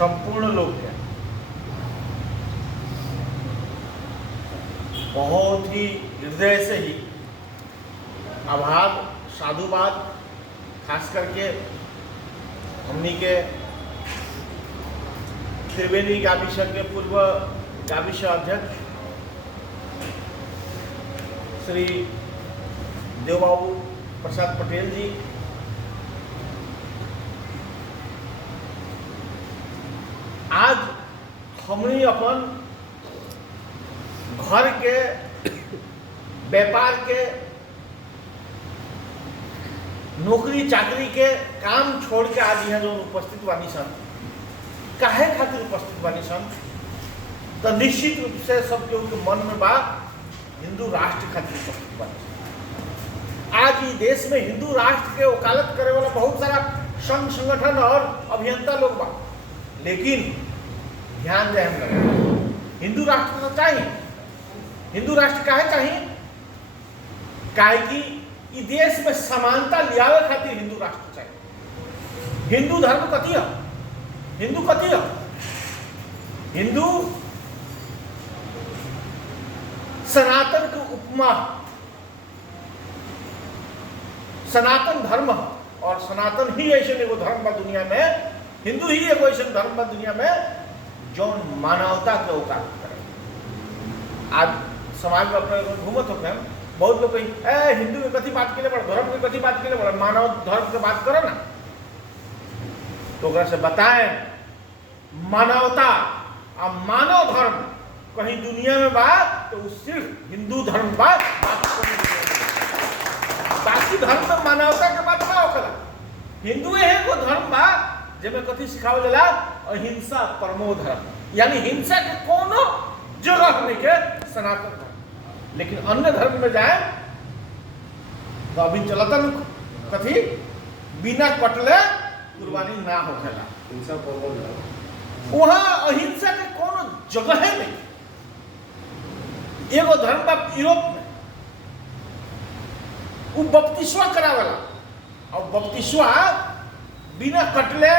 संपूर्ण लोग के बहुत ही हृदय से ही आभार साधुवाद, खास करके हमनी के त्रिवेणी गाविश के पूर्व गाविश अध्यक्ष श्री देवबाबू प्रसाद पटेल जी, आज हमनी अपन घर के व्यापार के नौकरी चाकरी के काम छोड़ के आज यहाँ जो उपस्थित बानी सन, काहे खातिर उपस्थित बानी सन, तो निश्चित रूप से सब केहू के मन में बा हिंदू राष्ट्र खातिर उपस्थित बानी सन। आज ही देश में हिंदू राष्ट्र के वकालत करे वाला बहुत सारा संघ संगठन और अभियंता लोग बा, लेकिन ध्यान दे हम लोग हिंदू राष्ट्र तो चाहिए। हिंदू राष्ट्र काहे चाहिए? काहे कि इ देश में समानता लियावे खातिर हिंदू राष्ट्र चाहिए। हिंदू धर्म कथी है? हिंदू कथी है? हिंदू सनातन के उपमा, सनातन धर्म और सनातन ही ऐसे एगो धर्म बा दुनिया में, हिंदू ही एगो ऐसे धर्म बा दुनिया में जो मानवता के वकालत करे। आज समाज में अपने घूमत हो गए बहुत लोग कहीं हिंदू में कथी बात के लिए बड़ा, धर्म में कथी बात के लिए बड़ा, मानव धर्म के बात करो ना, तो अगर से बताएं मानवता और मानव धर्म कहीं दुनिया में बात तो सिर्फ हिंदू धर्म बात, बाकी धर्म में मानवता के बात ना होगा। हिंदू है वो धर्म बा जेमे कथी सिखावल जाला, अहिंसा परमो धर्म, यानी हिंसा के कोनो जरूरत नहीं के सनातन धर्म। लेकिन अन्य धर्म में जाए तो अभी चलता कथी बिना कटले कुर्बानी ना होखेला, हिंसा परमो धर्म, वहां अहिंसा के कोनो जगह है नहीं। एगो धर्म बा यूरोप में, वो बपतिस्मा करावेला और बपतिस्मा बिना कटले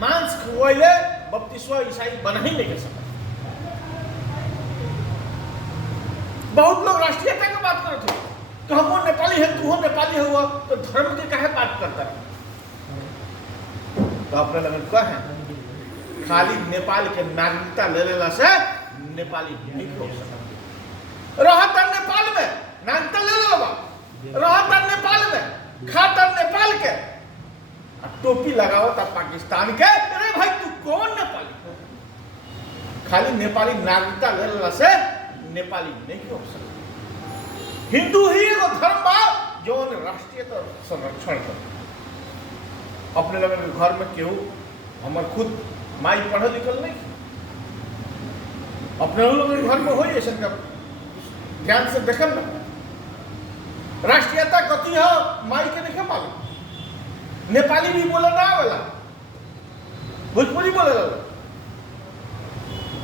मांस खुआइले बपतिस्मा ईसाई बना ही नहीं सकता। बहुत लोग राष्ट्रीयता की बात करते हैं तो हम नेपाली है, तू नेपाली हुआ तो धर्म की काहे बात करता है? तो अपने लगन क्या है, खाली नेपाल के नागरिकता ले लेला से नेपाली नहीं हो सकता। रहता नेपाल में नागरिकता ले लेगा, रहता नेपाल में खाता नेपाल के, टोपी लगाओ तब पाकिस्तान के, अरे भाई तू कौन नेपाली? खाली नेपाली नागरिकता ले लेला से नेपाली नहीं हो सकता। हिंदू ही एगो धर्म बा जो राष्ट्रीयता संरक्षण कर। अपने लोगों के घर में केहू हमार खुद माई पढ़ल लिखल नहीं, अपने लोगों के घर में हो ऐसा का ध्यान से देखल ना, राष्ट्रीयता कथी है माई के नहीं मालूम। नेपाली भी बोले ना वाला, भोजपुरी बोले लगा।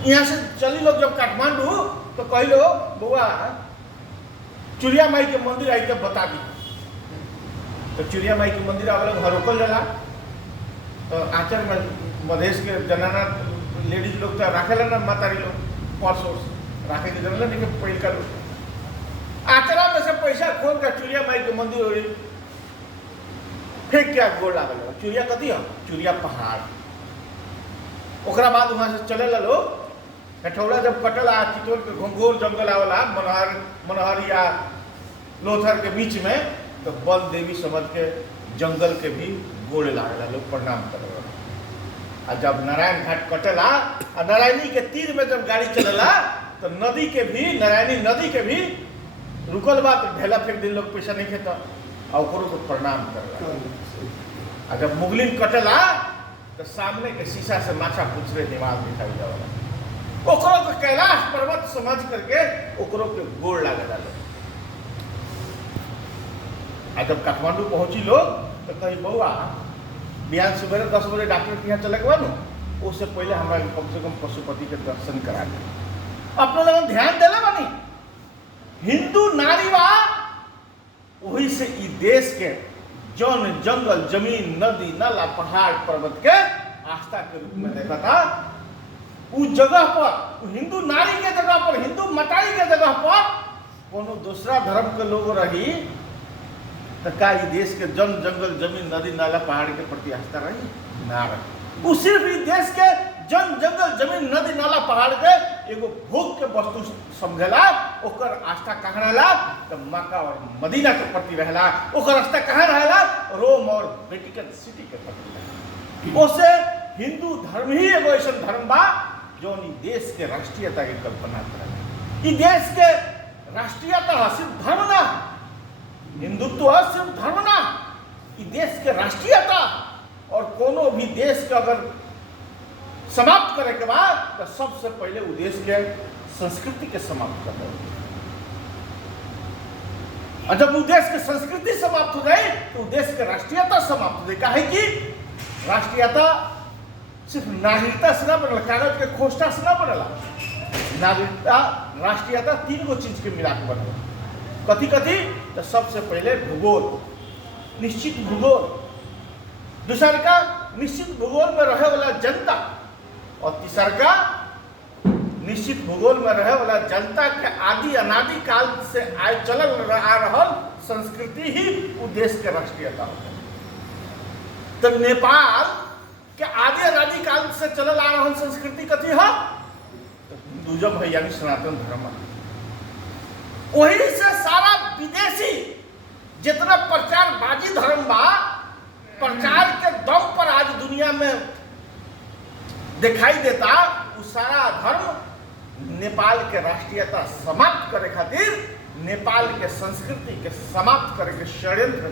यहाँ से चली लोग जब काठमांडू तो कही लो बउआ चुरिया माई के मंदिर आई के बता दी, तो चुरिया माई के मंदिर आवे घर रोकल जाला, तो आचर में मधेश के जनाना लेडीज लोग तो राखेला ना, मातारी लोग पर्स राखे के जरूरत नहीं कि पैसा लोग आचरा में से पैसा खोल कर चुरिया माई के मंदिर फेंक के गोड़ लागल। चुरिया कथी है? चुरिया पहाड़। ओकरा बाद वहां से चले ला लोग हेठौड़ा जब कटल आ चितौल के घंघोर जंगल आवला मनहर या लोथर के बीच में, तो बल देवी समझ के जंगल के भी गोड़ लागला लोग प्रणाम करला। आ जब नारायण घाट कटला आ नारायणी के तीर में जब गाड़ी चलेला तो नदी के भी, नारायणी नदी के भी रुकल बा तो ढेला फेंक दिन लोग पैसा नहीं खेता और ओकरो को प्रणाम करला। आ जब मुगलिन कटला तो सामने के शीशा से माछा पूछरे दिमाग दिखाई देवला, ओकरो के कैलाश पर्वत समझ करके ओकरो के गोड़ लागे डालो। आ जब काठमांडू पहुंची लोग तो कही बउआ बिहान सुबह 10 बजे डॉक्टर के यहाँ चले के बानू, उससे पहले हमारे कम से कम पशुपति के दर्शन करा दे। अपने लोग ध्यान देला बानी, हिंदू नारी बा वही से ई देश के जौन जंगल जमीन नदी नाला पहाड़ पर्वत के आस्था के रूप में देखा था। उस जगह पर, हिंदू नारी के जगह पर, हिंदू मताई के जगह पर कोनो दूसरा धर्म के लोग रही तो का ई देश के जन जंगल जमीन नदी नाला पहाड़ के प्रति आस्था रही ना रही। वो सिर्फ ई देश के जन जंगल जमीन नदी नाला पहाड़ के एगो भोग के वस्तु समझेला। ओकर आस्था कहाँ रहला तो मक्का और मदीना के प्रति रहला। ओकर आस्था कहाँ रहला रोम और वेटिकन सिटी के प्रति रहला। ओसे हिंदू धर्म ही एगो ऐसा धर्म बा जो ई देश के राष्ट्रीयता की कल्पना करेला। ई देश के राष्ट्रीयता सिर्फ धर्म ना, हिंदुत्व सिर्फ धर्म ना, ई देश के राष्ट्रीयता। और कोनो भी देश का अगर समाप्त करे के बाद तो सबसे पहले वो देश के संस्कृति के समाप्त कर दो। और जब वो देश के संस्कृति समाप्त हो जाए तो वो देश के राष्ट्रीयता समाप्त हो जाए। काहे कि राष्ट्रीयता सिर्फ नागरिकता से ना बनला, कागज के खोस्टा से ना बनला। नागरिकता राष्ट्रीयता तीन गो चीज के मिला के बनला। कथी कथी तो सबसे पहले भूगोल, निश्चित भूगोल, दूसर का निश्चित भूगोल में रहे वाला जनता, और तीसर का निश्चित भूगोल में रहे वाला जनता के आदि अनादि काल से आए चलल आ रहल संस्कृति ही वो देश के राष्ट्रीयता होता है। तो नेपाल के आदि अनादि काल से चलल आ रहल संस्कृति कथी है तो हिंदुइज्म है, यानी सनातन धर्म। वही से सारा विदेशी जितना प्रचारबाजी धर्म बा, प्रचार के दम पर आज दुनिया में दिखाई देता, वो सारा धर्म नेपाल के राष्ट्रीयता समाप्त करे खातिर, नेपाल के संस्कृति के समाप्त करे के षड्यंत्र